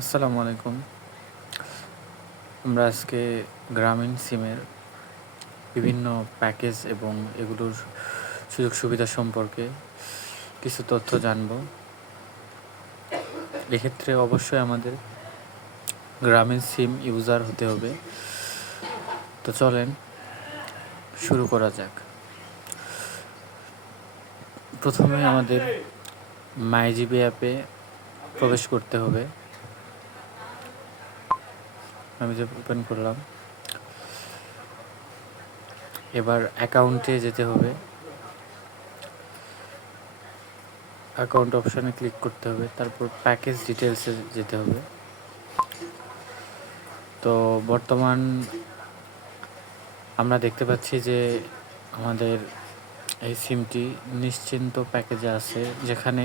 আসসালামু আলাইকুম। আমরা আজকে গ্রামীণ সিমের বিভিন্ন প্যাকেজ এবং এগুলোর সুযোগ সুবিধা সম্পর্কে কিছু তথ্য জানব। এক্ষেত্রে অবশ্যই আমাদের গ্রামীণ সিম ইউজার হতে হবে। তো চলেন শুরু করা যাক। প্রথমে আমাদের মাইজিবি অ্যাপে প্রবেশ করতে হবে। আমি যে ওপেন করলাম, এবার অ্যাকাউন্টে যেতে হবে। অ্যাকাউন্ট অপশানে ক্লিক করতে হবে, তারপর প্যাকেজ ডিটেলসে যেতে হবে। তো বর্তমান আমরা দেখতে পাচ্ছি যে আমাদের এই সিমটি নিশ্চিন্ত প্যাকেজে আছে, যেখানে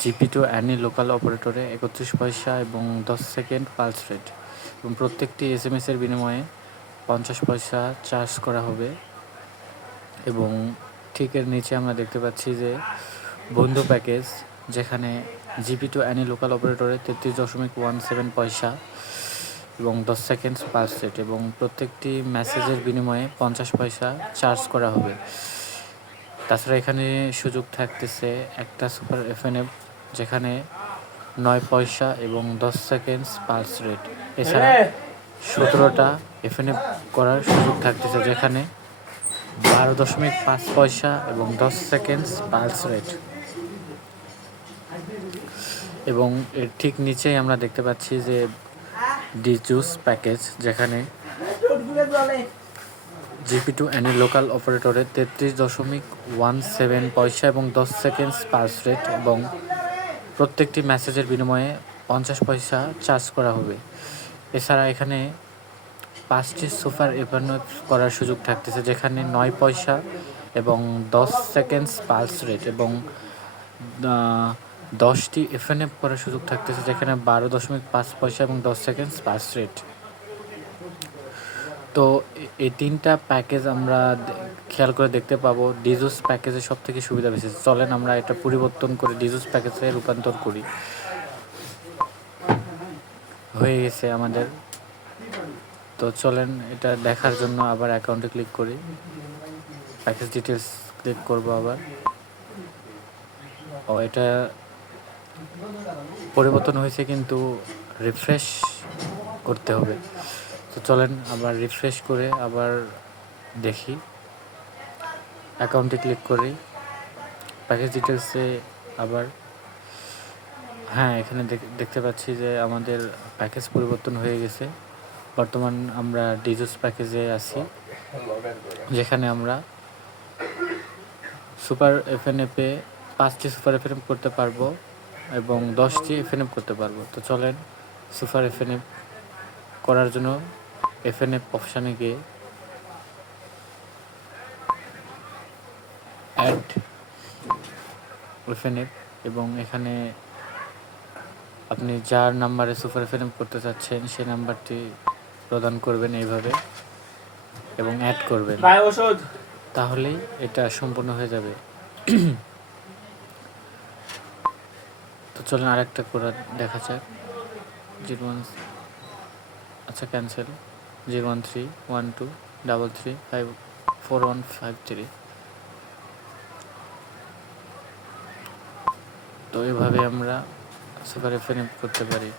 জিপি2 অ্যানি লোকাল অপারেটরে ৩১ পয়সা এবং 10 সেকেন্ড পালস রেট, এবং প্রত্যেকটি SMS-এর বিনিময়ে 50 পয়সা চার্জ করা হবে। এবং ঠিক এর নিচে আমরা দেখতে পাচ্ছি যে বন্ধু প্যাকেজ, যেখানে জিপি2 অ্যানি লোকাল অপারেটরে 33.17 পয়সা এবং 10 সেকেন্ড পালস রেট, এবং প্রত্যেকটি মেসেজের বিনিময়ে 50 পয়সা চার্জ করা হবে। তাছাড়া এখানে সুযোগ থাকতেছে একটা সুপার এফএনএফ, যেখানে 9 পয়সা এবং 10 সেকেন্ড পালস রেট। এছাড়া 17টা এফএনএফ করার সুযোগ থাকতেছে, যেখানে 12.5 পয়সা এবং 10 সেকেন্ড পালস রেট। এবং এর ঠিক নিচেই আমরা দেখতে পাচ্ছি যে ডিজুস প্যাকেজ, যেখানে জিপি2 অ্যানি লোকাল অপারেটরে 33.17 পয়সা এবং 10 সেকেন্ড পালস রেট, এবং প্রত্যেকটি মেসেজের বিনিময়ে 50 পয়সা চার্জ করা হবে। এছাড়া এখানে 5টি সুপার এফএনএফ করার সুযোগ থাকতেছে, যেখানে 9 পয়সা এবং 10 সেকেন্ড পালস রেট, এবং 10টি এফএনএফ করার সুযোগ থাকতেছে, যেখানে 12.5 পয়সা এবং 10 সেকেন্ড পালস রেট। তো এই তিনটা প্যাকেজ আমরা খেয়াল করে দেখতে পাবো ডিজুস প্যাকেজে সব থেকে সুবিধা বেশি। চলেন আমরা এটা পরিবর্তন করে ডিজুস প্যাকেজে রূপান্তর করি। হয়ে গেছে আমাদের। তো চলেন এটা দেখার জন্য আবার অ্যাকাউন্টে ক্লিক করি, প্যাকেজ ডিটেলস ক্লিক করব আবার। এটা পরিবর্তন হয়েছে, কিন্তু রিফ্রেশ করতে হবে। তো চলেন আবার রিফ্রেশ করে আবার দেখি। অ্যাকাউন্টে ক্লিক করি, প্যাকেজ ডিটেলসে আবার। হ্যাঁ, এখানে দেখতে পাচ্ছি যে আমাদের প্যাকেজ পরিবর্তন হয়ে গেছে। বর্তমান আমরা ডিজুস প্যাকেজে আছি, যেখানে আমরা সুপার এফএনএফে 5টি সুপার এফএনএফ করতে পারবো এবং 10টি এফএনএফ করতে পারবো। তো চলেন সুপার এফএনএফ করার জন্য এফএনএফ অপশানে গিয়ে অ্যাড এফএনএফ, এবং এখানে আপনি যার নাম্বারে সুপার এফএনএফ করতে চাচ্ছেন সেই নাম্বারটি প্রদান করবেন এইভাবে এবং অ্যাড করবেন, তাহলেই এটা সম্পূর্ণ হয়ে যাবে। তো চলেন আরেকটা করে দেখা যাক। 01, আচ্ছা ক্যান্সেল। 0131233545153। তো এভাবে আমরা সুপার এফএনএফ করতে পারি।